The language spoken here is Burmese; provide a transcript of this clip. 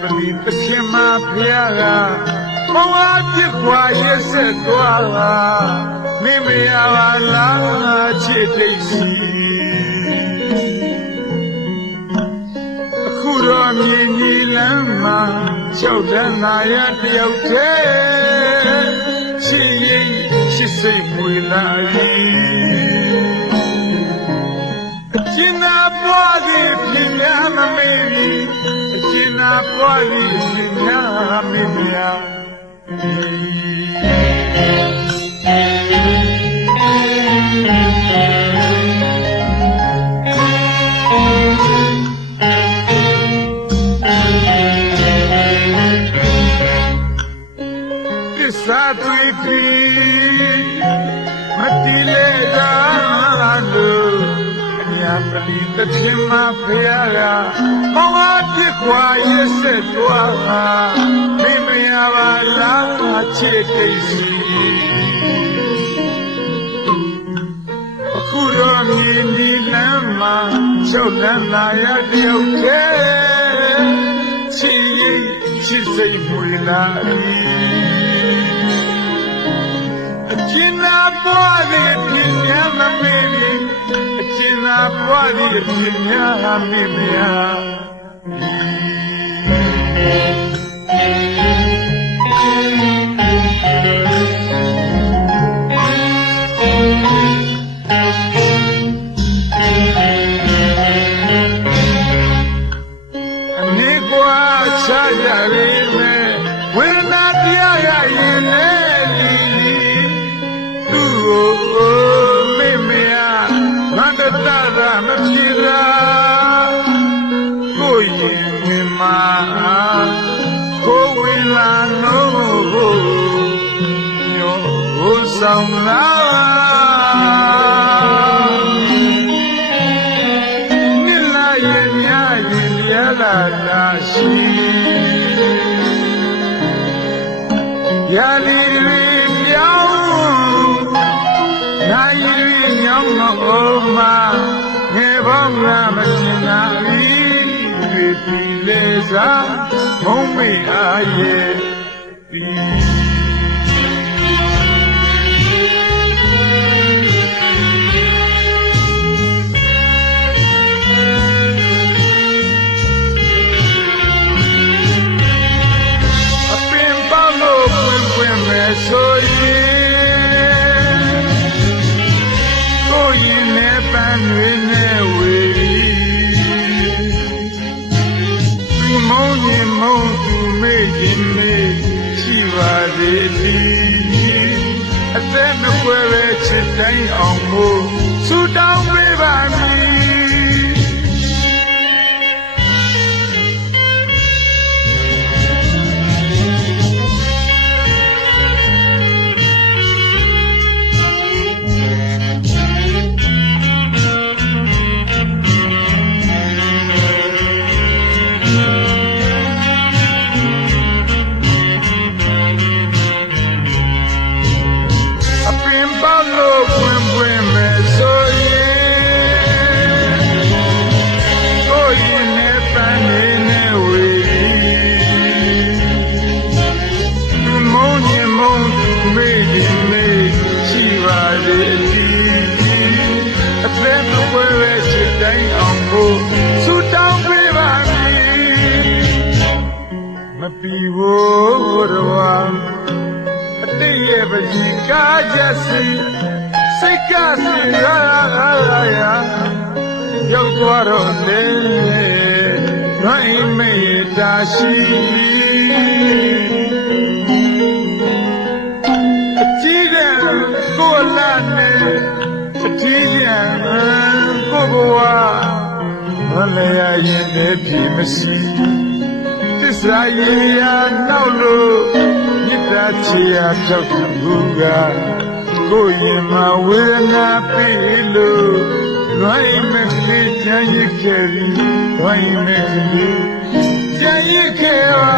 ပလီပစင်မဖျားကမောင်အားပြစ်ခွာရက်ဆက်သွားတာမိမရပါလားချစ်တိတ်စီအခုတော့မြင်ကြီးလမ်းမှာကြောက်တဲ့နာရတယောက်တည်းချစ်ရင်ချစ်စိတ်မွေလာကျင်နာပွားသည်ဖြစ်များမမေ့ကျင်နာပွားသည်ဖြစ်များမမေ့သစ္စာတွေ့ပြီးမတိလေသာလို့ပလီတခြင်းမဖျားကမောင်အားပြစ်ခွာရက်ဆက်သွားတာမိမရပါလားချစ်တိတ်စီအခုတော့မြင်ဒီလမ်းမှာချုပ်လန်းလာရတယောက်တည်းချစ်ရင်ချစ်စိတ်မွေလာကျင်နာပွားတဲ့ပြင်းများမမေ့ကျင်နာပွားတဲ့ပြင်းများမမေ့အနေကွာချကြလိမ့်မယ်ဝေဒနာတရားရရင်လည်းသူ့ကိုမိမရငါတတရာမဖြစ်ရာကိုရင်ဝင်မှာကိုဝင်လာလို့ညောကိုဆောင်လာနိလာရဲ့ညာရင်ရလာတာရှိယာလီတွေပြောင်းနိုင်ရီညောင်းတော့မှာငယ်ပေါင်းကမစင်နာပြီဒီလေစားမုံမေအားရဲ့ဒီအပင်ပေါလို့ပွင့်မဲ့ဆိုရင်ကိုရင်နဲ့ပန်းတွေနဲ့ဝေမုံရင်မုံသူမေ့ရင်မေ့ရှိပါသေးသည်အသက်မကွယ်ပဲချစ်တိုင်းအောင်မို့ဆူတောင်းပေးပါမည်မပီဖို့တော်အတိတ်ရဲ့ပကြီးကားချက်စီစိတ်ကစီရာရောက်သွားတော့လေနိုင်မေတ္တာရှိအကြည့်တဲ့ကိုလာနဲ့အကြည့်ရကိုဘဝမလဲရရင်လည်းဖြစ်မရှိသစ္စာရည်ရနောက်လို့မြတ်တာချီယာဖြောက်သူကကိုရင်မဝေဒနာပေးလို့လွိုင်းမဖြစ် ကြံရစ်ခဲ့ပြီးဝိုင်းမဲ့ကလေးကြံရစ်ခဲ့ပါ